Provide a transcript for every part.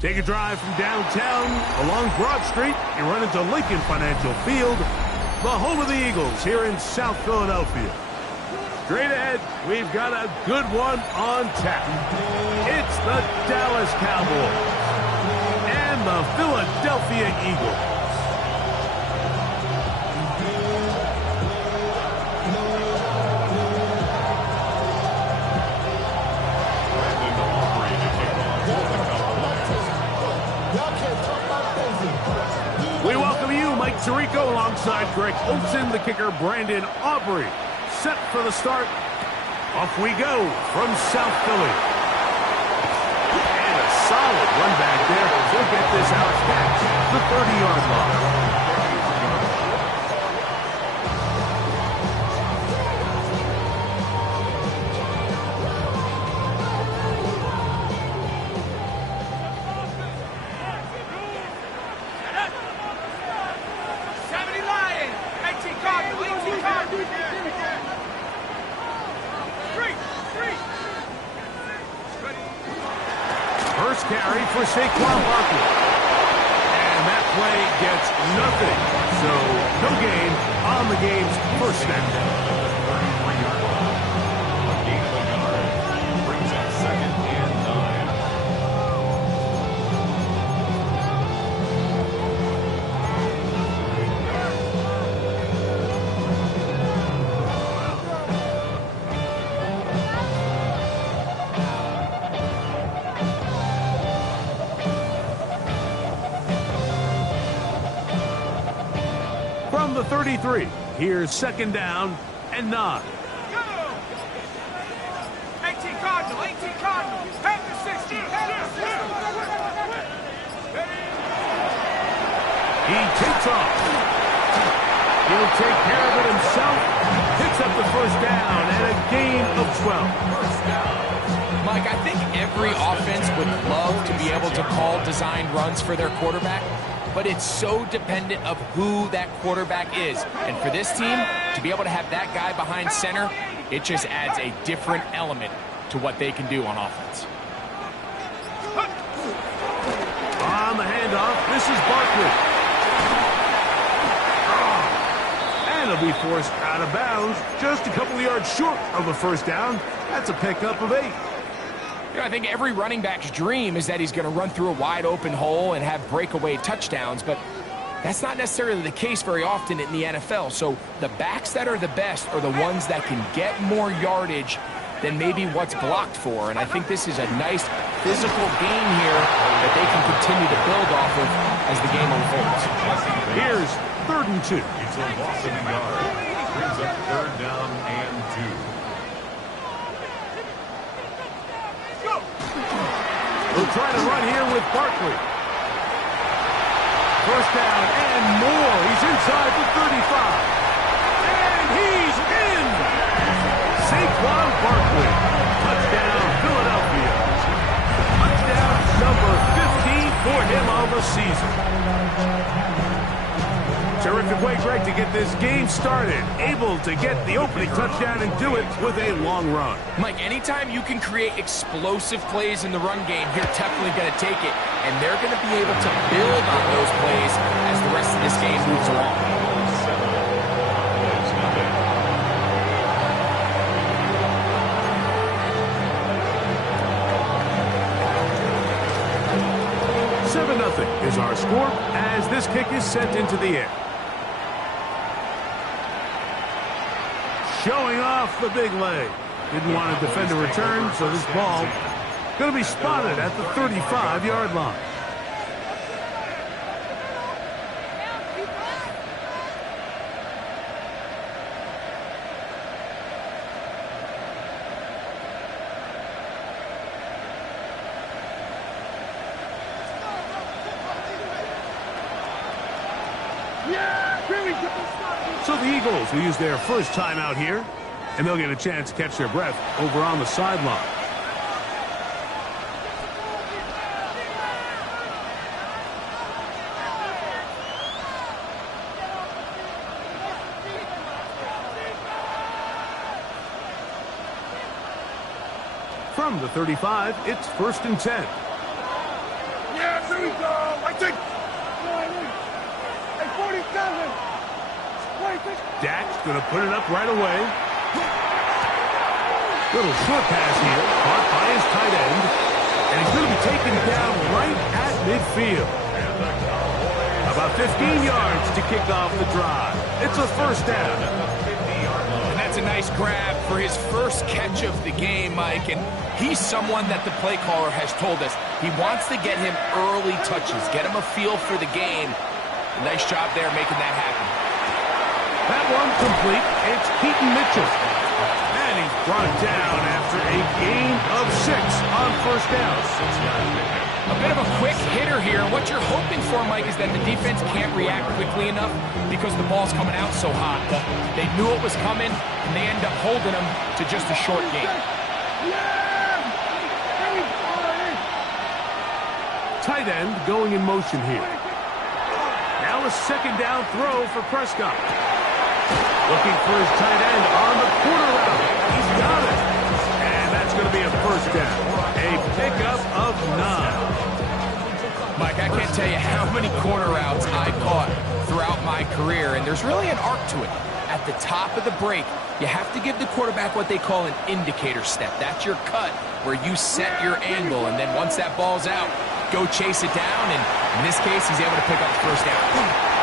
Take a drive from downtown along Broad Street. You run into Lincoln Financial Field, the home of the Eagles here in South Philadelphia. Straight ahead, we've got a good one on tap. It's the Dallas Cowboys and the Philadelphia Eagles. We welcome you, Mike Tirico, alongside Greg Olson, the kicker, Brandon Aubrey. Set for the start. Off we go from South Philly. And a solid run back there. He'll get this out catch, the 30-yard line. First carry for Saquon Barkley. And that play gets nothing. So no gain on the game's first snap. A gain of a yard brings up 2nd and 33. Here's 2nd down and 9. 18 Cardinal, 18 Cardinal. Head to 60. He takes off. He'll take care of it himself. Picks up the first down and a gain of 12. Mike, I think every offense would love to be able to call designed runs for their quarterback, but it's so dependent of who that quarterback is. And for this team, to be able to have that guy behind center, it just adds a different element to what they can do on offense. On the handoff, this is Barkley. And he'll be forced out of bounds, just a couple of yards short of a first down. That's a pickup of 8. You know, I think every running back's dream is that he's going to run through a wide open hole and have breakaway touchdowns, but that's not necessarily the case very often in the NFL. So the backs that are the best are the ones that can get more yardage than maybe what's blocked for. And I think this is a nice physical game here that they can continue to build off of as the game unfolds. Here's 3rd and 2. It's a loss of a yard. Brings up 3rd down and 2. We'll try to run here with Barkley. First down and more. He's inside the 35. And he's in! Saquon Barkley. Touchdown, Philadelphia. Touchdown number 15 for him on the season. Terrific way, Greg, to get this game started. Able to get the opening touchdown and do it with a long run. Mike, anytime you can create explosive plays in the run game, you're definitely going to take it. And they're going to be able to build on those plays as the rest of this game moves along. Nothing is our score as this kick is sent into the air. Showing off the big leg. Didn't want to defend a return, so this ball going to be spotted at the 35-yard line. So the Eagles will use their first timeout here, and they'll get a chance to catch their breath over on the sideline. From the 35, it's 1st and 10. Yeah, here we go. I think. Hey, 47. Dak's going to put it up right away. Little short pass here, caught by his tight end. And he's going to be taken down right at midfield. About 15 yards to kick off the drive. It's a first down. And that's a nice grab for his first catch of the game, Mike. And he's someone that the play caller has told us he wants to get him early touches, get him a feel for the game. A nice job there making that happen. That one complete. It's Keaton Mitchell. And he's brought down after a gain of 6 on first down. A bit of a quick hitter here. What you're hoping for, Mike, is that the defense can't react quickly enough because the ball's coming out so hot. But they knew it was coming, and they end up holding him to just a short gain. Tight end going in motion here. Now a second down throw for Prescott. Looking for his tight end on the corner route. He's got it. And that's going to be a first down. A pickup of 9. Mike, I can't tell you how many corner routes I caught throughout my career, and there's really an arc to it. At the top of the break, you have to give the quarterback what they call an indicator step. That's your cut where you set your angle, and then once that ball's out, go chase it down, and in this case, he's able to pick up the first down.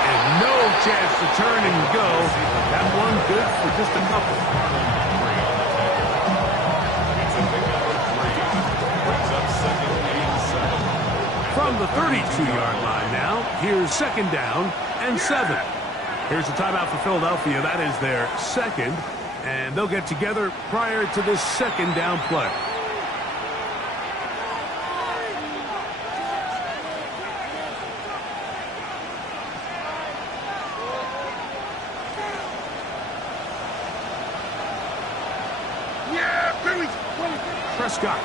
And no chance to turn and go. That one good for just a couple. From the 32-yard line now, here's 2nd down and 7. Here's a timeout for Philadelphia. That is their second, and they'll get together prior to this 2nd down play. Prescott.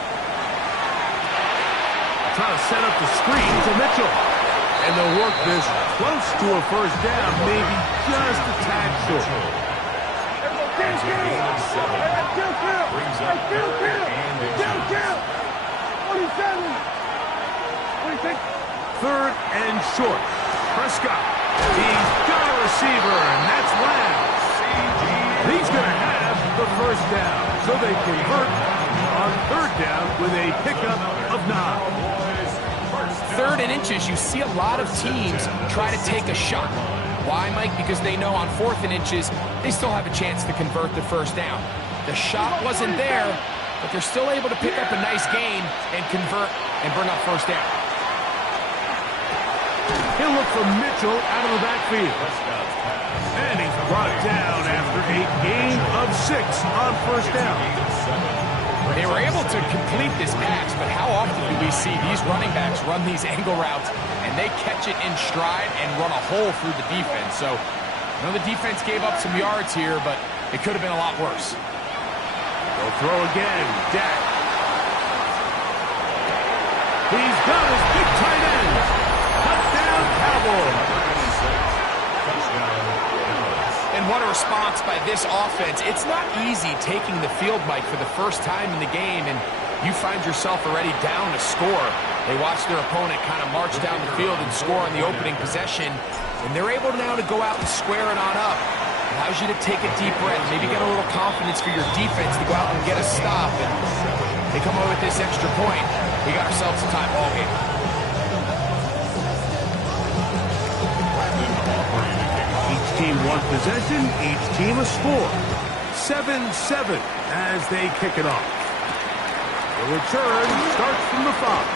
Trying to set up the screen to Mitchell. And they'll work this close to a first down, maybe just a tad short. Third and short. Prescott. He's got a receiver, and that's Lamb. He's going to have the first down. So they convert on 3rd down with a pickup of 9. 3rd and inches, you see a lot of teams try to take a shot. Why, Mike? Because they know on 4th and inches, they still have a chance to convert the first down. The shot wasn't there, but they're still able to pick up a nice gain and convert and bring up first down. He'll look for Mitchell out of the backfield. And he's brought down after a gain of 6 on first down. They were able to complete this pass, but how often do we see these running backs run these angle routes and they catch it in stride and run a hole through the defense? So, I know the defense gave up some yards here, but it could have been a lot worse. They'll throw again. Dak. He's got his big tight end. response by this offense. It's not easy taking the field, Mike, for the first time in the game, and you find yourself already down to score. They watch their opponent kind of march down the field and score on the opening possession, and they're able now to go out and square it on up. Allows you to take a deep breath, maybe get a little confidence for your defense to go out and get a stop, and they come away with this extra point. We got ourselves a tie ball game. Each team one possession, each team a score. 7-7 as they kick it off. The return starts from the 5.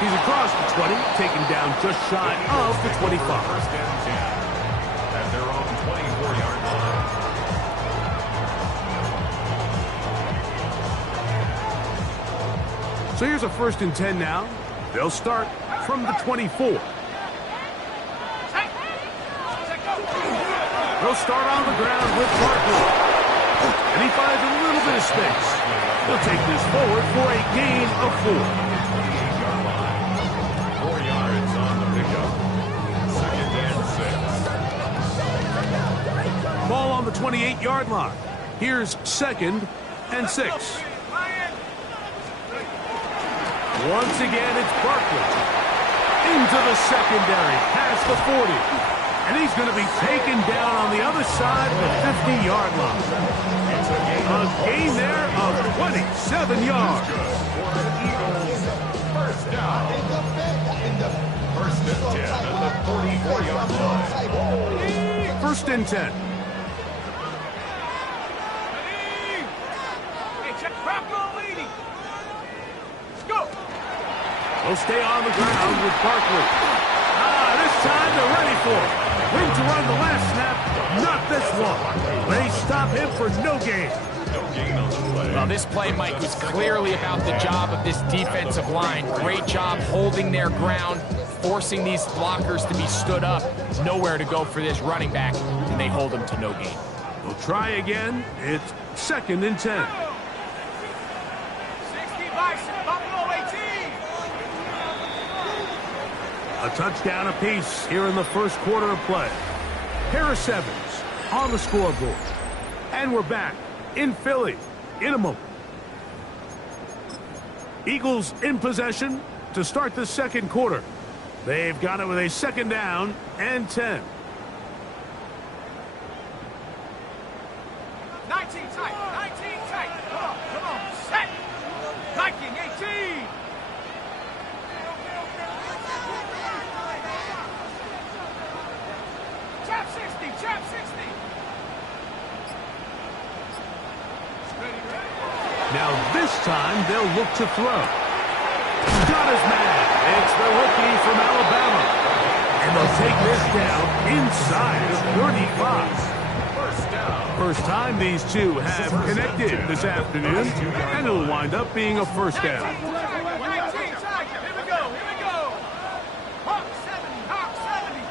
He's across the 20, taken down just shy of the 25. First and 10 at their own 24-yard line. So here's a 1st and 10 now. They'll start from the 24. They'll start on the ground with Barkley. And he finds a little bit of space. He'll take this forward for a gain of 4. 28-yard line. 4 yards on the pickup. 2nd and 6. Ball on the 28-yard line. Here's 2nd and 6. Once again, it's Barkley. Into the secondary, past the 40. And he's going to be taken down on the other side of the 50-yard line. A gain there of 27 yards. First down. 1st and 10 at the 44-yard line. 1st and 10. They'll stay on the ground with Barkley. This time they're ready for it. Room to run the last snap, not this one. They stop him for no gain. No gain on the play. Well, this play, Mike, was clearly about the job of this defensive line. Great job holding their ground, forcing these blockers to be stood up. Nowhere to go for this running back, and they hold him to no gain. They'll try again. It's 2nd and 10. 60 Bison, Buffalo 18. A touchdown apiece here in the first quarter of play. Harris Evans on the scoreboard. And we're back in Philly in a moment. Eagles in possession to start the second quarter. They've got it with a 2nd down and 10. 19 tight, 19 tight. Come on, set. Viking 18. Chap 60, chap 60. Now this time they'll look to throw. Got his man. It's the rookie from Alabama. And they'll take this down inside of 35. First down. First time these two have connected this afternoon, and it'll wind up being a 1st down. 19 tight. Here we go, here we go. Hawk 70, Hawk 70.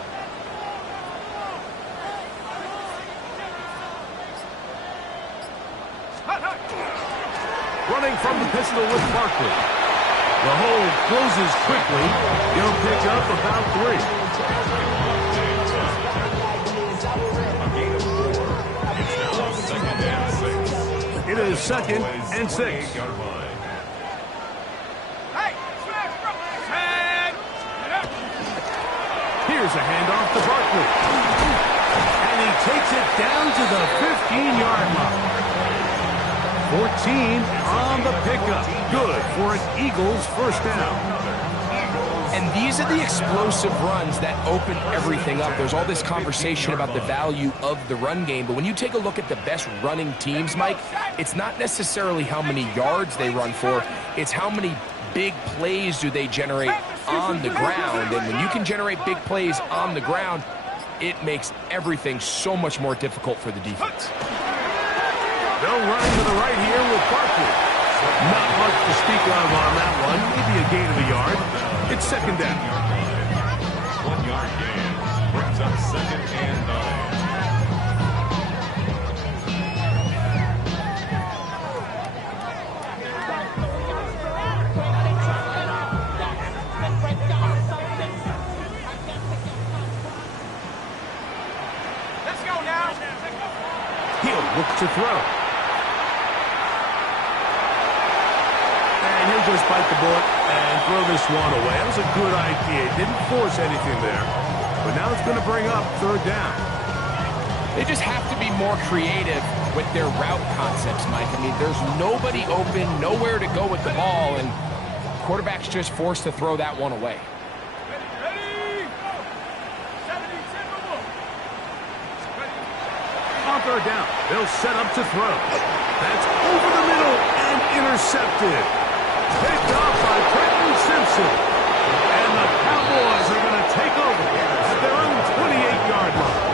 Running from the pistol with Barkley. The hold closes quickly. He'll pick up about 3. A gain of 4. It's now 2nd and 6. It is 2nd and 6. 28-yard line. Hey, head. Here's a handoff to Barkley. And he takes it down to the 15-yard line. 14 on the pickup. Good for an Eagles 1st down. And these are the explosive runs that open everything up. There's all this conversation about the value of the run game, but when you take a look at the best running teams, Mike, it's not necessarily how many yards they run for, it's how many big plays do they generate on the ground. And when you can generate big plays on the ground, it makes everything so much more difficult for the defense. They'll run to the right here with Barkley. Not much to speak of on that one. Maybe a gain of a yard. It's 2nd down. 1-yard gain brings up 2nd and 9. Looks to throw. And he'll just bite the bullet and throw this one away. That was a good idea. Didn't force anything there. But now it's going to bring up third down. They just have to be more creative with their route concepts, Mike. I mean, there's nobody open, nowhere to go with the ball, and quarterback's just forced to throw that one away. On third down, they'll set up to throw. That's over the middle and intercepted. Picked off by Quentin Simpson. And the Cowboys are going to take over at their own 28-yard line.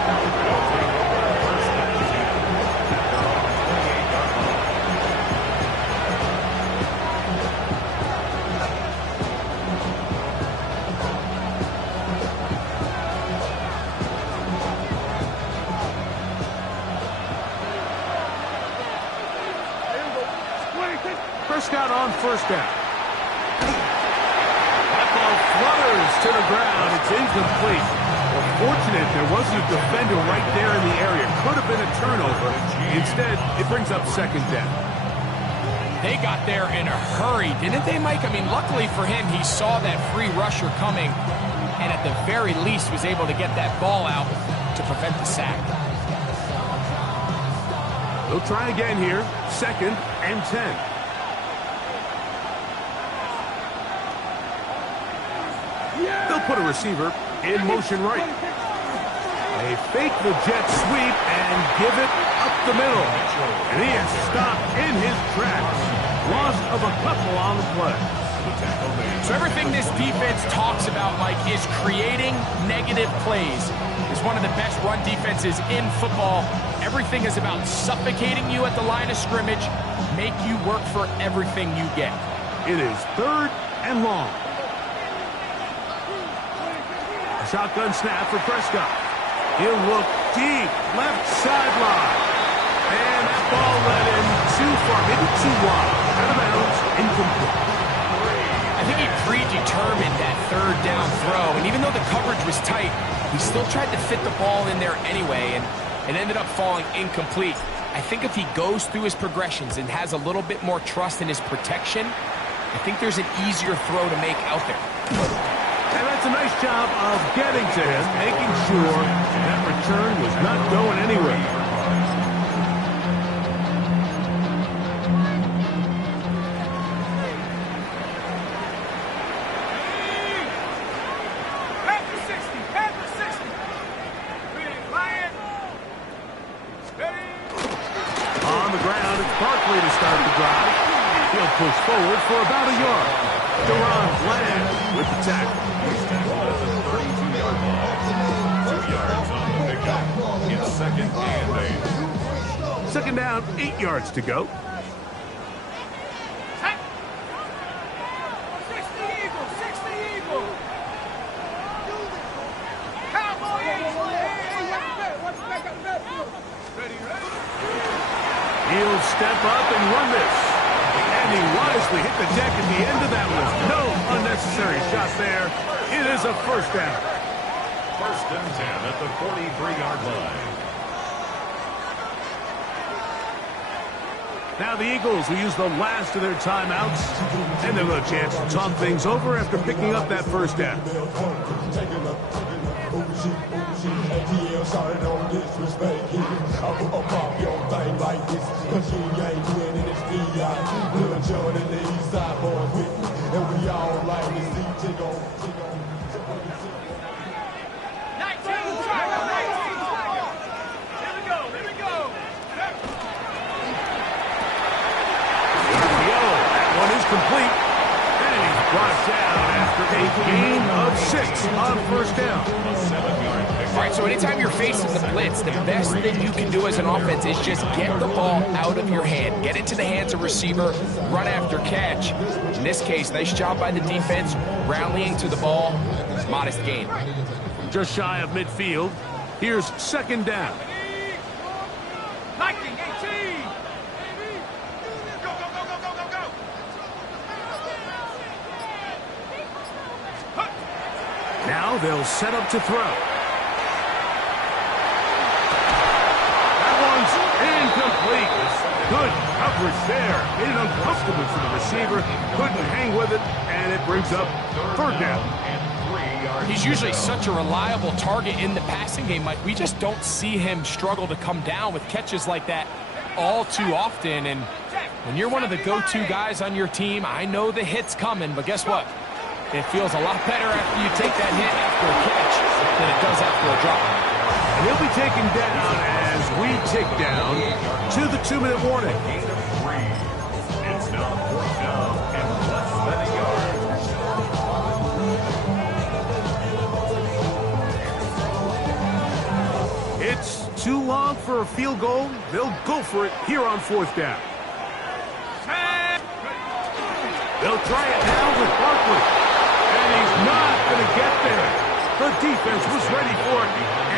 Prescott on first down. That ball flutters to the ground. It's incomplete. Well, fortunate there wasn't a defender right there in the area. Could have been a turnover. Instead, it brings up second down. They got there in a hurry, didn't they, Mike? I mean, luckily for him, he saw that free rusher coming and at the very least was able to get that ball out to prevent the sack. They'll try again here. Second and 10. They'll put a receiver in motion right. They fake the jet sweep and give it up the middle. And he is stopped in his tracks. Loss of a couple on the play. So everything this defense talks about, Mike, is creating negative plays. It's one of the best run defenses in football. Everything is about suffocating you at the line of scrimmage, make you work for everything you get. It is third and long. Shotgun snap for Prescott. He'll look deep, left sideline. And that ball led him too far, maybe too wide. Out of bounds, incomplete. I think he predetermined that third down throw, and even though the coverage was tight, he still tried to fit the ball in there anyway, and it ended up falling incomplete. I think if he goes through his progressions and has a little bit more trust in his protection, I think there's an easier throw to make out there. And that's a nice job of getting to him, making sure that return was not going anywhere. On the ground, it's Barkley to start the drive. He'll push forward for about a yard. Deron Bland with the tackle. 32-yard line. 2 yards on the pickup. It's second and 8. Second down, 8 yards to go. He'll step up and run this. And he wisely hit the deck at the end of that one. No unnecessary shot there. It is a first down. First and 10 at the 43-yard line. Now the Eagles will use the last of their timeouts. And they'll have a chance to talk things over after picking up that first down. Complete, and he's brought down after a gain of 6 on first down. All right, so anytime you're facing the blitz, the best thing you can do as an offense is just get the ball out of your hand. Get it to the hands of receiver, run after catch. In this case, nice job by the defense, rallying to the ball. Modest gain. Just shy of midfield. Here's second down. 19, 18. Now they'll set up to throw. That one's Good coverage there. Made it uncomfortable for the receiver. Couldn't hang with it, and it brings up third down. He's usually such a reliable target in the passing game, Mike. We just don't see him struggle to come down with catches like that all too often. And when you're one of the go-to guys on your team, I know the hit's coming, but guess what? It feels a lot better after you take that hit after a catch than it does after a drop. And he'll be taken down as we tick down to the 2-minute warning. It's now fourth down and less than a yard. It's too long for a field goal. They'll go for it here on fourth down. They'll try it now with Barkley. And he's not going to get there. The defense was ready for it,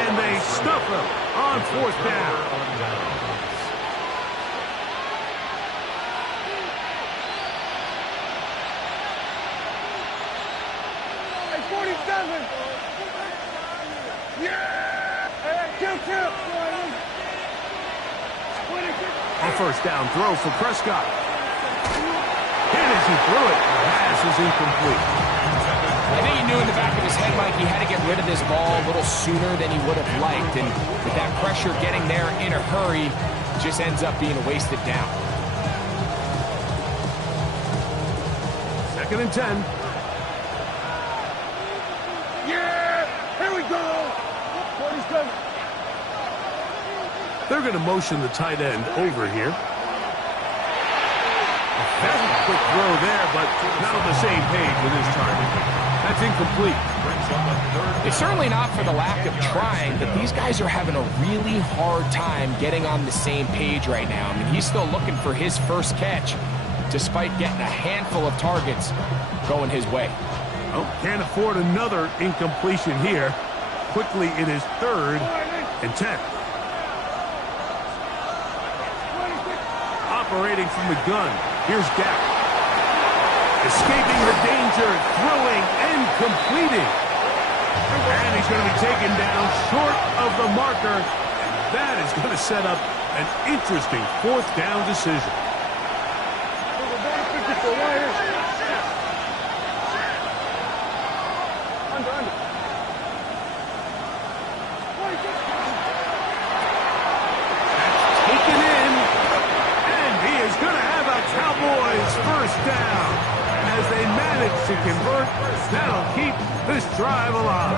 and they stuff him on fourth down. Hey, 47. Yeah! Hey, kill. A first down throw for Prescott. Hit as he threw it. Pass is incomplete. I think he knew in the back of his head, Mike, he had to get rid of this ball a little sooner than he would have liked. And with that pressure getting there in a hurry, just ends up being a wasted down. 2nd and 10. Yeah! Here we go! 47. They're going to motion the tight end over here. That's a quick throw there, but not on the same page with his target. That's incomplete. It's certainly not for the lack of trying, but these guys are having a really hard time getting on the same page right now. I mean, he's still looking for his first catch, despite getting a handful of targets going his way. Oh, can't afford another incompletion here. Quickly, it is 3rd and 10. Operating from the gun. Here's Dak. Escaping the danger, throwing and completing. And he's going to be taken down short of the marker. That is going to set up an interesting fourth down decision. Taken in. And he is going to have a Cowboys first down. As they manage to convert, that'll keep this drive alive.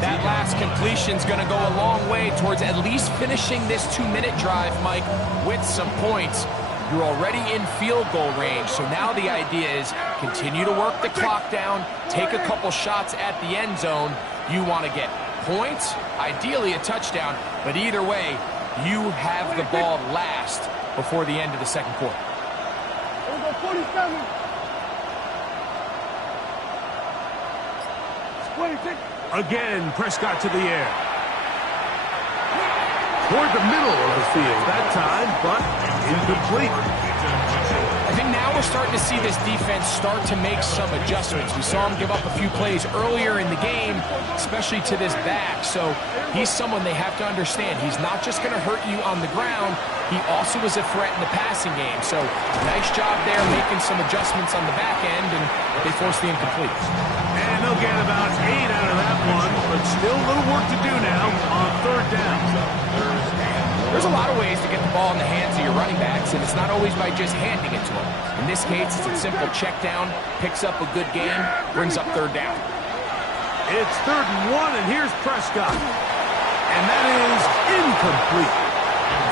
That last completion's going to go a long way towards at least finishing this 2-minute drive, Mike, with some points. You're already in field goal range, so now the idea is continue to work the clock down, take a couple shots at the end zone. You want to get points, ideally a touchdown, but either way, you have the ball last before the end of the second quarter. 47. 26. Again, Prescott to the air. Toward the middle of the field that time, but incomplete. I think now we're starting to see this defense start to make some adjustments. We saw him give up a few plays earlier in the game, especially to this back. So he's someone they have to understand. He's not just going to hurt you on the ground. He also is a threat in the passing game. So nice job there making some adjustments on the back end, and they force the incomplete. And they'll get about 8 out of that one, but still a little work to do now on third down. There's a lot of ways to get the ball in the hands of your running backs, and it's not always by just handing it to them. In this case, it's a simple check down, picks up a good gain, brings up third down. It's 3rd and 1, and here's Prescott. And that is incomplete.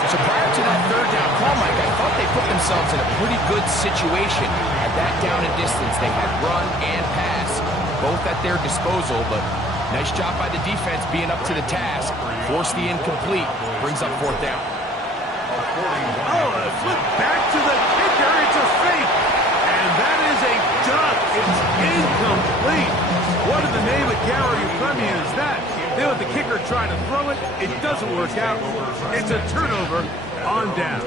So prior to that third down call, Mike, I thought they put themselves in a pretty good situation at that down and distance. They had run and pass, both at their disposal, but nice job by the defense being up to the task. Force the incomplete, brings up fourth down. Oh, a flip back to the kicker. It's a fake. And that is a duck. It's incomplete. What in the name of Gary Premier is that? Then with the kicker trying to throw it, it doesn't work out. It's a turnover on down.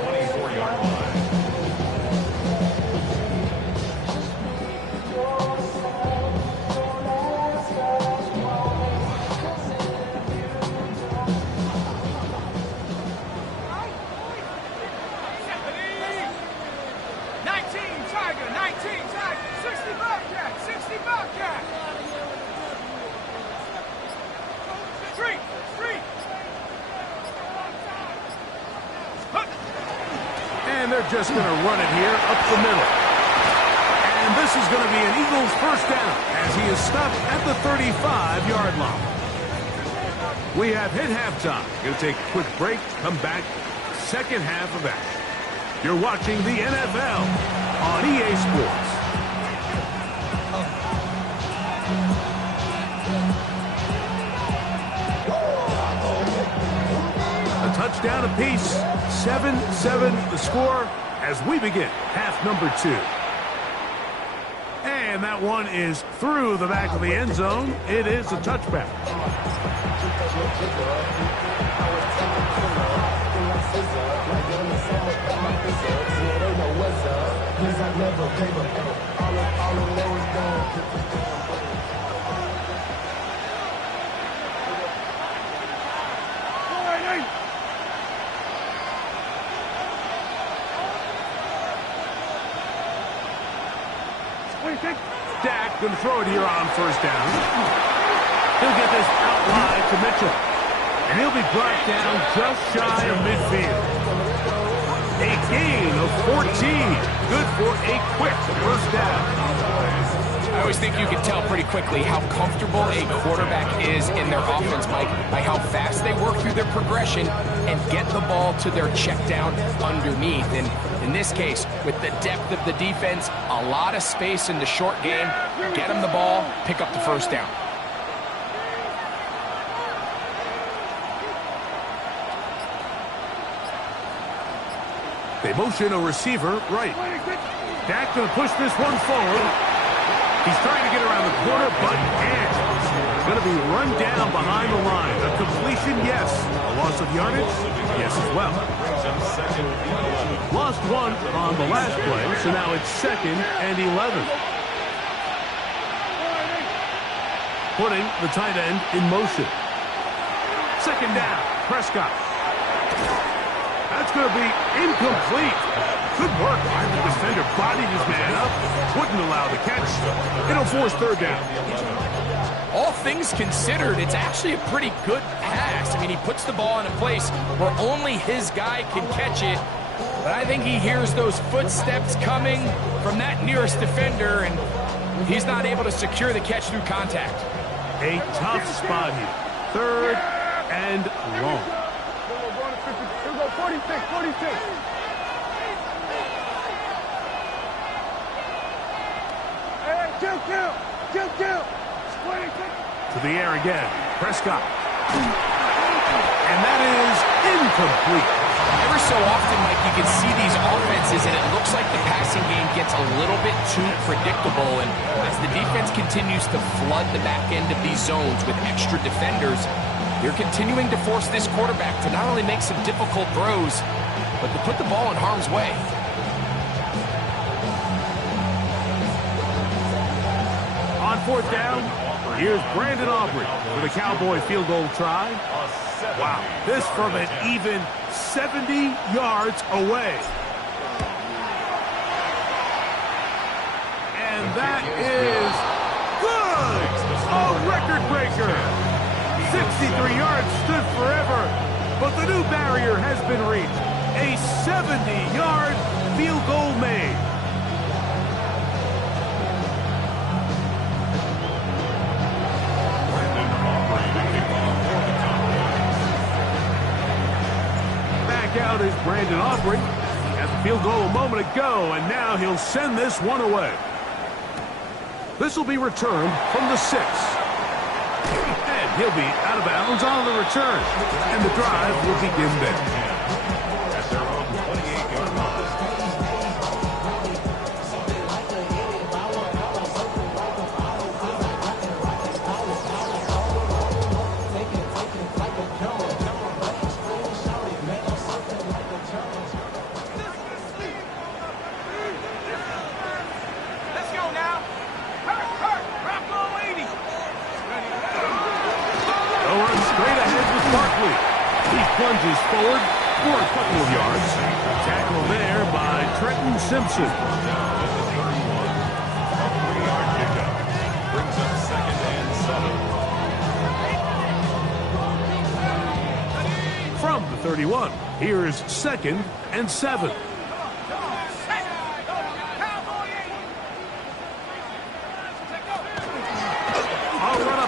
they're just going to run it here up the middle. And this is going to be an Eagles first down as he is stopped at the 35-yard line. We have hit halftime. Going to take a quick break, come back, second half of action. You're watching the NFL on EA Sports. A touchdown apiece, 7-7 the score as we begin half number 2. And that one is through the back of the end zone. It is a touchback. Dak going to throw it here on first down. He'll get this out wide to Mitchell. And he'll be brought down just shy of midfield. A gain of 14. Good for a quick first down. I always think you can tell pretty quickly how comfortable a quarterback is in their offense, Mike, by how fast they work through their progression and get the ball to their check down underneath. And in this case, with the depth of the defense, a lot of space in the short game, get them the ball, pick up the first down. They motion a receiver right. Dak going to push this one forward. He's trying to get around the corner, but can't. Going to be run down behind the line. A completion, yes. A loss of yardage, yes as well. Lost one on the last play, so now it's 2nd and 11. Putting the tight end in motion. 2nd down, Prescott. That's going to be incomplete. Good work by the defender. Bodied his man up. Wouldn't allow the catch. It'll force 3rd down. All things considered, it's actually a pretty good pass. I mean, he puts the ball in a place where only his guy can catch it. But I think he hears those footsteps coming from that nearest defender, and he's not able to secure the catch through contact. A tough spot here. 3rd and long. 46. Two. To the air again. Prescott. And that is incomplete. Ever so often, Mike, you can see these offenses, and it looks like the passing game gets a little bit too predictable. And as the defense continues to flood the back end of these zones with extra defenders, they're continuing to force this quarterback to not only make some difficult throws, but to put the ball in harm's way. On 4th down, here's Brandon Aubrey for the Cowboy field goal try. Wow, this from an even 70 yards away. And that is good! A record breaker! 63 yards stood forever, but the new barrier has been reached. A 70-yard field goal made. Out is Brandon Aubrey. Had the field goal a moment ago, and now he'll send this one away. This will be returned from the 6. And he'll be out of bounds on the return. And the drive will begin there. At their own 28-yard line. Plunges forward for a couple of yards. Tackle there by Trenton Simpson. A 3-yard pickup brings up 2nd and 7. From the 31, here is 2nd and 7.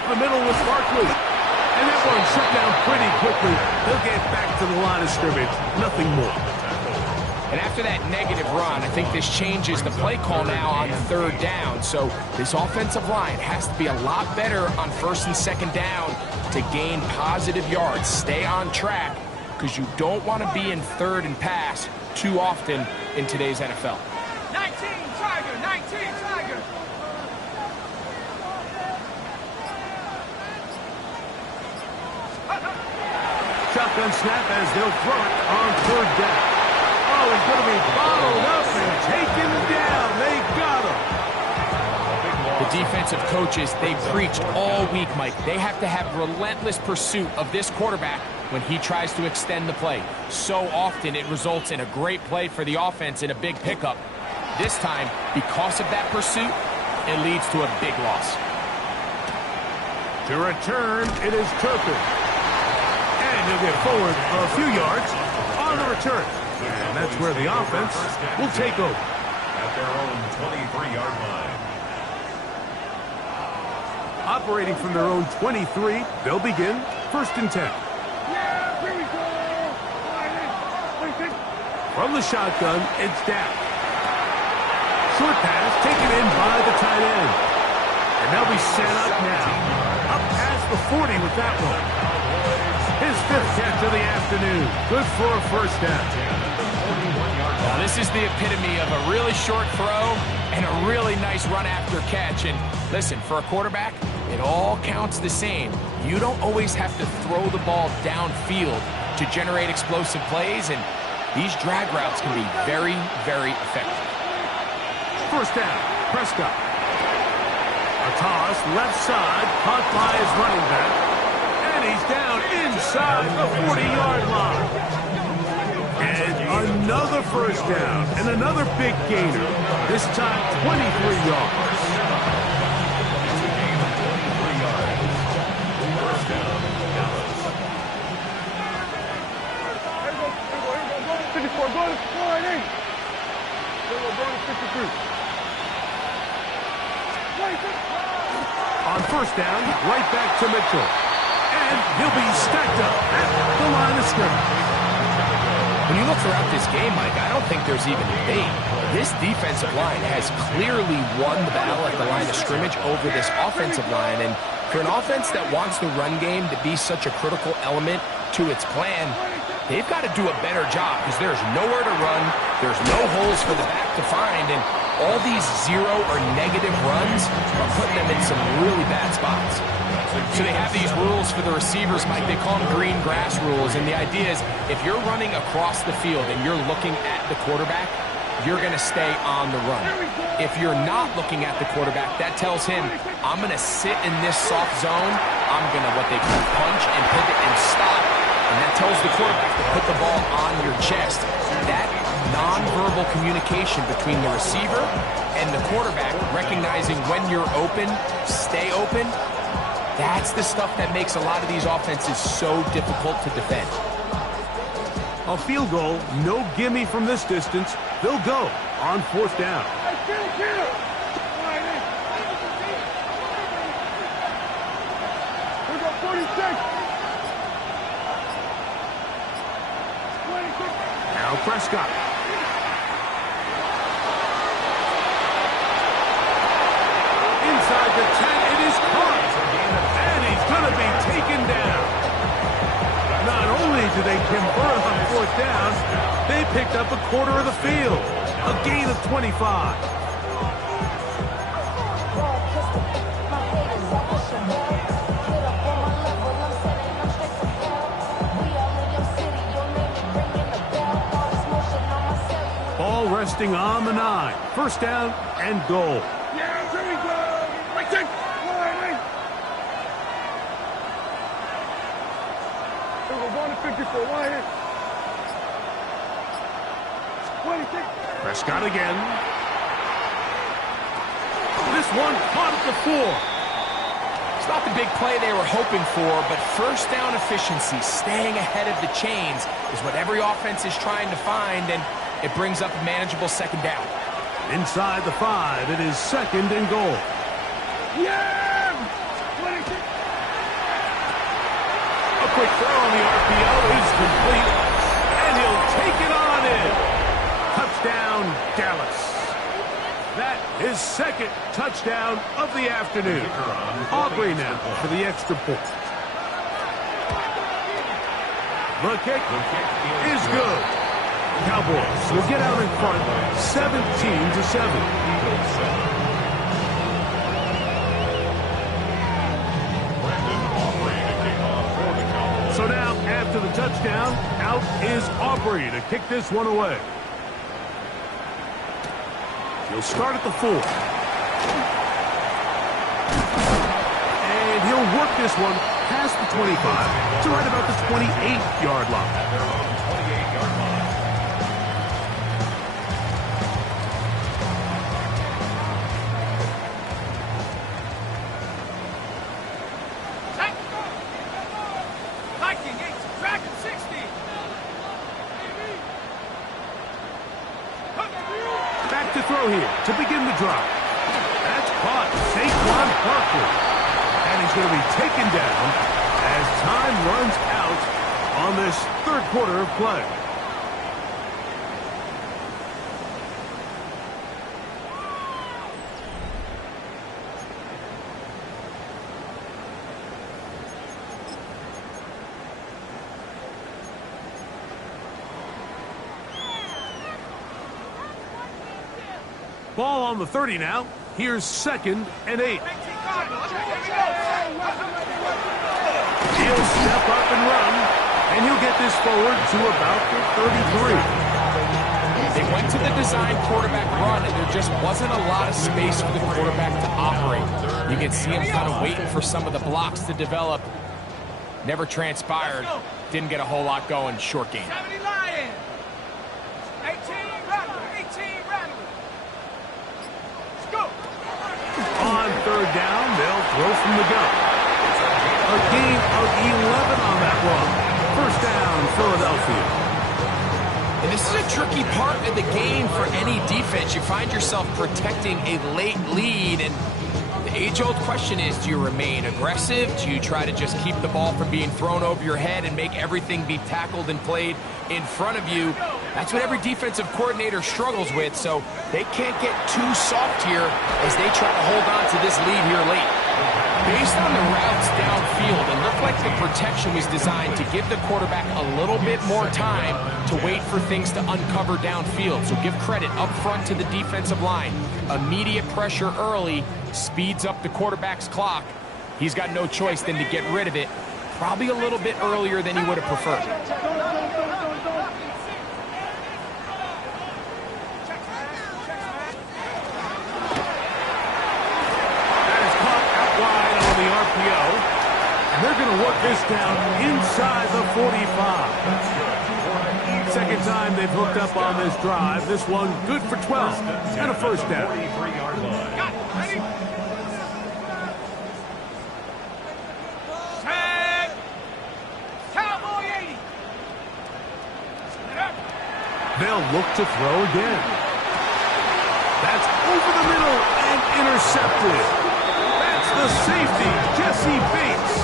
the middle with Barkley. And that one shut down pretty quickly. They'll get back to the line of scrimmage. Nothing more. And after that negative run, I think this changes the play call now on third down. So this offensive line has to be a lot better on first and second down to gain positive yards. Stay on track because you don't want to be in third and pass too often in today's NFL. 19, Tiger, 19, Tiger. Shotgun snap as they'll throw it on third down. Oh, he's going to be followed up and taken down. They got him. The defensive coaches, they preached all week, Mike. They have to have relentless pursuit of this quarterback when he tries to extend the play. So often it results in a great play for the offense and a big pickup. This time, because of that pursuit, it leads to a big loss. To return, it is Turpin. And he'll get forward a few yards on the return. And that's where the offense will take over. At their own 23-yard line. Operating from their own 23, they'll begin first and 10. From the shotgun, it's down. Short pass taken in by the tight end. And they'll be set up now. Up past the 40 with that one. His fifth catch of the afternoon. Good for a first down. Now, this is the epitome of a really short throw and a really nice run after catch. And listen, for a quarterback, it all counts the same. You don't always have to throw the ball downfield to generate explosive plays, and these drag routes can be very, very effective. First down, Prescott. A toss, left side, caught by his running back. And he's down inside the 40-yard line. And another first down, and another big gainer. This time, 23 yards. It's a gain of 23 yards. First down, Dallas. 54, go to 48. Go to 53. On first down, right back to Mitchell. And he'll be stacked up at the line of scrimmage. When you look throughout this game, Mike, I don't think there's even debate. This defensive line has clearly won the battle at the line of scrimmage over this offensive line. And for an offense that wants the run game to be such a critical element to its plan, they've got to do a better job because there's nowhere to run, there's no holes for the back to find, and all these zero or negative runs are putting them in some really bad spots. So they have these rules for the receivers, Mike. They call them green grass rules, and the idea is if you're running across the field and you're looking at the quarterback, you're going to stay on the run. If you're not looking at the quarterback, that tells him, I'm going to sit in this soft zone, I'm going to what they call punch and pivot and stop. And that tells the quarterback to put the ball on your chest. That nonverbal communication between the receiver and the quarterback, recognizing when you're open, stay open, that's the stuff that makes a lot of these offenses so difficult to defend. A field goal, no gimme from this distance. They'll go on fourth down. We got 46. Now Prescott. Inside the 10, it is caught. And he's going to be taken down. Not only do they convert on fourth down, they picked up a quarter of the field. A gain of 25. Ball resting on the 9. First down and goal. Yeah, here we go. Right there. We're 54. Line here. 26. Prescott again. This one caught at the 4. It's not the big play they were hoping for, but first down efficiency, staying ahead of the chains, is what every offense is trying to find, and it brings up a manageable second down. Inside the 5, it is second and goal. Yeah! 26. quick throw on the RPO is complete, and he'll take it on in. Touchdown, Dallas. That is second touchdown of the afternoon. Aubrey now for the extra point. The kick is good. Cowboys will get out in front 17-7. So now, after the touchdown, out is Aubrey to kick this one away. He'll start at the 4. And he'll work this one past the 25 to right about the 28-yard line. Back to throw here to begin the drive. That's caught. Saquon Barkley. And he's going to be taken down as time runs out on this third quarter of play. Ball on the 30 now. Here's 2nd and 8. He'll step up and run, and he'll get this forward to about the 33. They went to the design quarterback run, and there just wasn't a lot of space for the quarterback to operate. You can see him kind of waiting for some of the blocks to develop. Never transpired. Didn't get a whole lot going. Short game. 70 Lions. 18 Rattler. 18 Rattler. Go. On third down, they'll throw from the gun. A gain of 11 on that run. First down, Philadelphia. And this is a tricky part of the game for any defense. You find yourself protecting a late lead, and the age-old question is, do you remain aggressive? Do you try to just keep the ball from being thrown over your head and make everything be tackled and played in front of you? That's what every defensive coordinator struggles with, so they can't get too soft here as they try to hold on to this lead here late. Based on the routes downfield, it looked like the protection was designed to give the quarterback a little bit more time to wait for things to uncover downfield. So give credit up front to the defensive line. Immediate pressure early speeds up the quarterback's clock. He's got no choice than to get rid of it, probably a little bit earlier than he would have preferred. They're going to work this down inside the 45. Second time they've hooked up on this drive. This one good for 12 and a first down. Got it. Ready? Set. Cowboy 80. They'll look to throw again. That's over the middle and intercepted. That's the safety, Jesse Bates.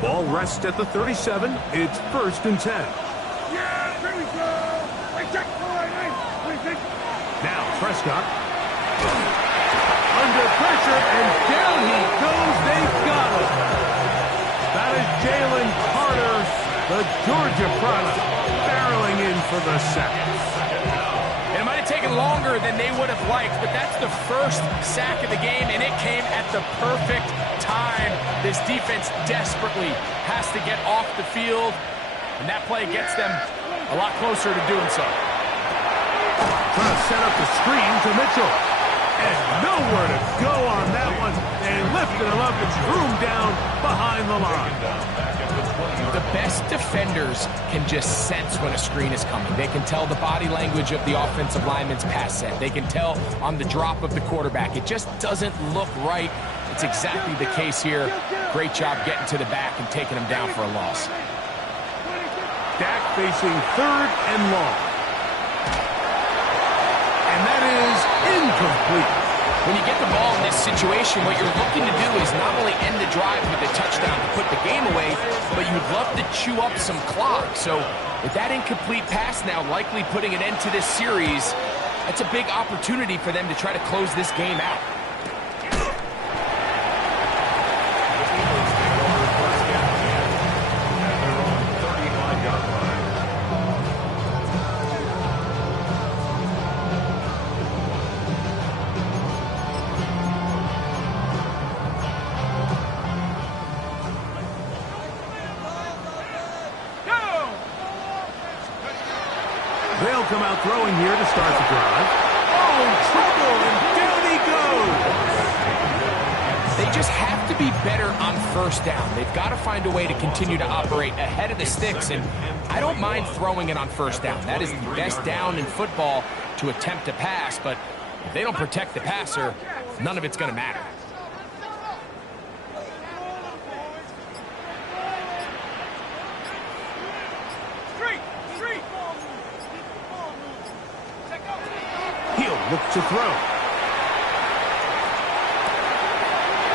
Ball rests at the 37. It's 1st and 10. Yeah, here we go. Now Prescott. Under pressure, and down he goes. They've got him. That is Jalen Carter, the Georgia product, barreling in for the second. It might have taken longer than they would have liked, but that's the first sack of the game, and it came at the perfect time. This defense desperately has to get off the field, and that play gets them a lot closer to doing so. Trying to set up the screen to Mitchell. And nowhere to go on that one. They lifted him up and threw him down behind the line. The best defenders can just sense when a screen is coming. They can tell the body language of the offensive lineman's pass set. They can tell on the drop of the quarterback. It just doesn't look right. It's exactly the case here. Great job getting to the back and taking him down for a loss. Dak facing 3rd and long. And that is incomplete. When you get the ball in this situation, what you're looking to do is not only end the drive with a touchdown to put the game away, but you'd love to chew up some clock. So with that incomplete pass now likely putting an end to this series, that's a big opportunity for them to try to close this game out. They'll come out throwing here to start the drive. Oh, trouble, and down he goes. They just have to be better on first down. They've got to find a way to continue to operate ahead of the sticks, and I don't mind throwing it on first down. That is the best down in football to attempt to pass, but if they don't protect the passer, none of it's going to matter. Look to throw.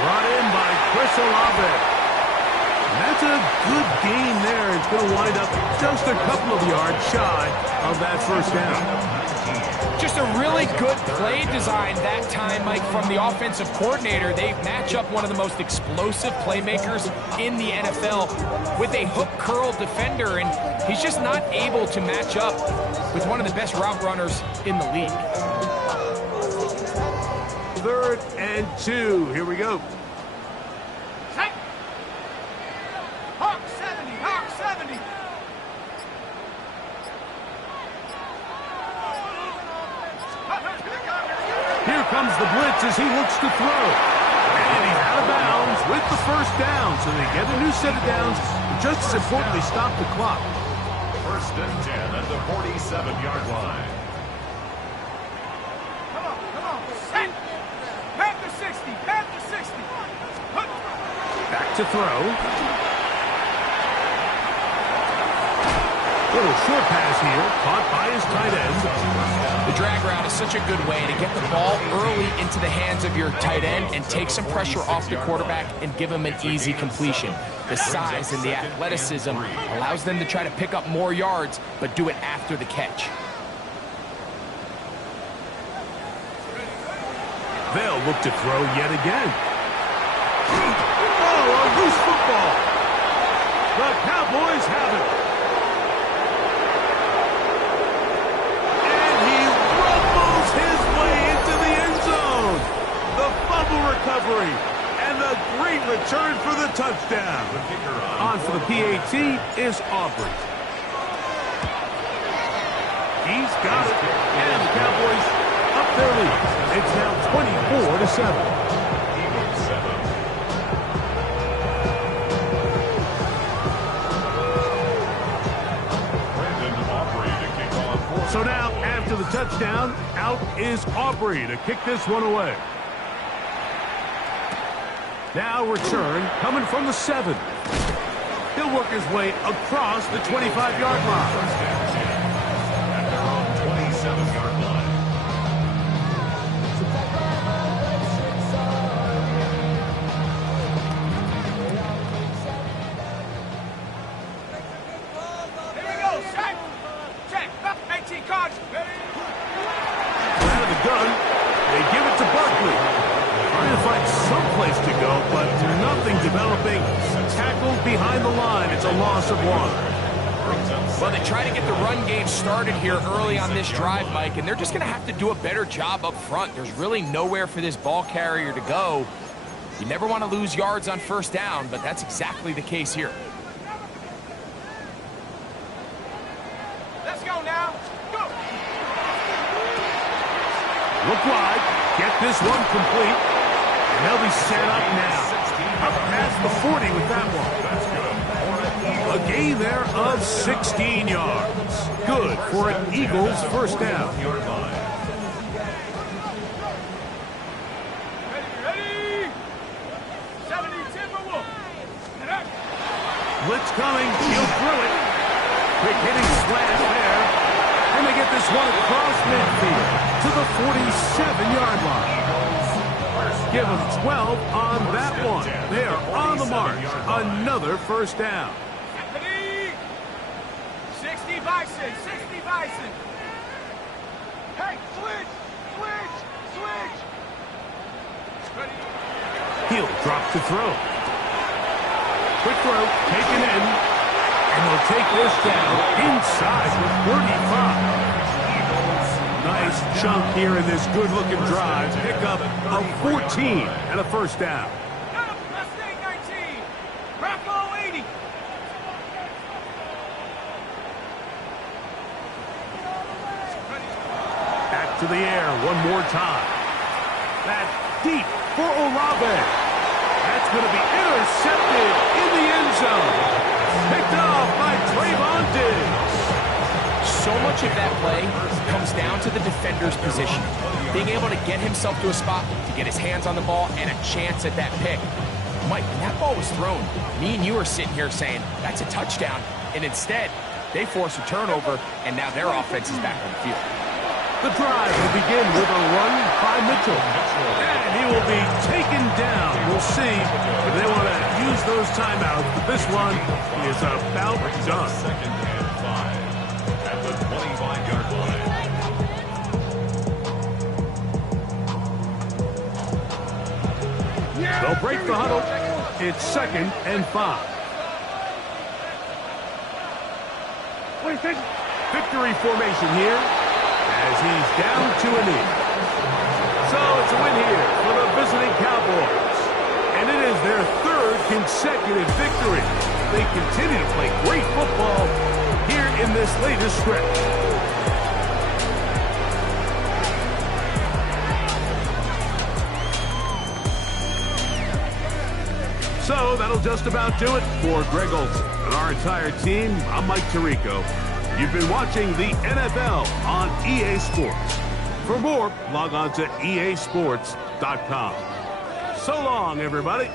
Brought in by Chris Olave. And that's a good gain there. It's going to wind up just a couple of yards shy of that first down. Just a really good play design that time, Mike, from the offensive coordinator. They match up one of the most explosive playmakers in the NFL with a hook curl defender, and he's just not able to match up with one of the best route runners in the league. 3rd and 2. Here we go. Set. Hawk 70. Hawk 70. Here comes the blitz as he looks to throw. And he's out of bounds with the first down. So they get a new set of downs. Just as importantly, stop the clock. 1st and 10 at the 47-yard line. Come on. Set. Back to 60. Back to 60. Back to throw. Little short pass here, caught by his tight end. The drag route is such a good way to get the ball early into the hands of your tight end and take some pressure off the quarterback and give him an easy completion. The size and the athleticism allows them to try to pick up more yards, but do it after the catch. They'll look to throw yet again. Oh, a loose football. The Cowboys have it. And he rumbles his way into the end zone. The fumble recovery and the great return for the touchdown. On for the PAT is Aubrey. He's got it. And the Cowboys up their lead. It's now 24-7. So now, after the touchdown, out is Aubrey to kick this one away. Now return coming from the 7. He'll work his way across the 25-yard line. At their own 27-yard line. Here we go. Set. Check. 18 cards. Out of the gun, they give it to Barkley. Trying to find some place to go, but nothing developing. Tackled behind the line. It's a loss of 1. Well, they try to get the run game started here early on this drive, Mike, and they're just going to have to do a better job up front. There's really nowhere for this ball carrier to go. You never want to lose yards on first down, but that's exactly the case here. Let's go now. Go. Look wide. Get this one complete. And they'll be set up now. Up past the 40 with that one. That's good. A gain there of 16 yards. Good for an Eagles first down. Ready? 70 Timberwolves. Blitz coming. He'll throw it. Quick hitting slant there. And they get this one across midfield to the 47-yard line. Give them 12 on that one. They are on the march. Another first down. 60 Bison. 60 Bison. Hey, switch. Ready? He'll drop to throw. Quick throw, taken in. And they'll take this down inside the 35. Nice chunk here in this good-looking drive. Pick up a 14 and a first down. Mustang 19. Bravo 80. Back to the air one more time. That's deep for Olave. That's going to be intercepted in the end zone. Picked off by Trayvon Diggs. So much of that play comes down to the defender's position. Being able to get himself to a spot, to get his hands on the ball, and a chance at that pick. Mike, when that ball was thrown, me and you are sitting here saying, that's a touchdown. And instead, they force a turnover, and now their offense is back on the field. The drive will begin with a run by Mitchell. And he will be taken down. We'll see if they want to use those timeouts. But this one is about done. Second and 5 at the 25-yard line. They'll break the huddle. It's second and 5. Victory formation here as he's down to a knee. So it's a win here for the visiting Cowboys. And it is their third consecutive victory. They continue to play great football here in this latest stretch. So that'll just about do it for Greg Olsen and our entire team. I'm Mike Tirico. You've been watching the NFL on EA Sports. For more, log on to easports.com. So long, everybody.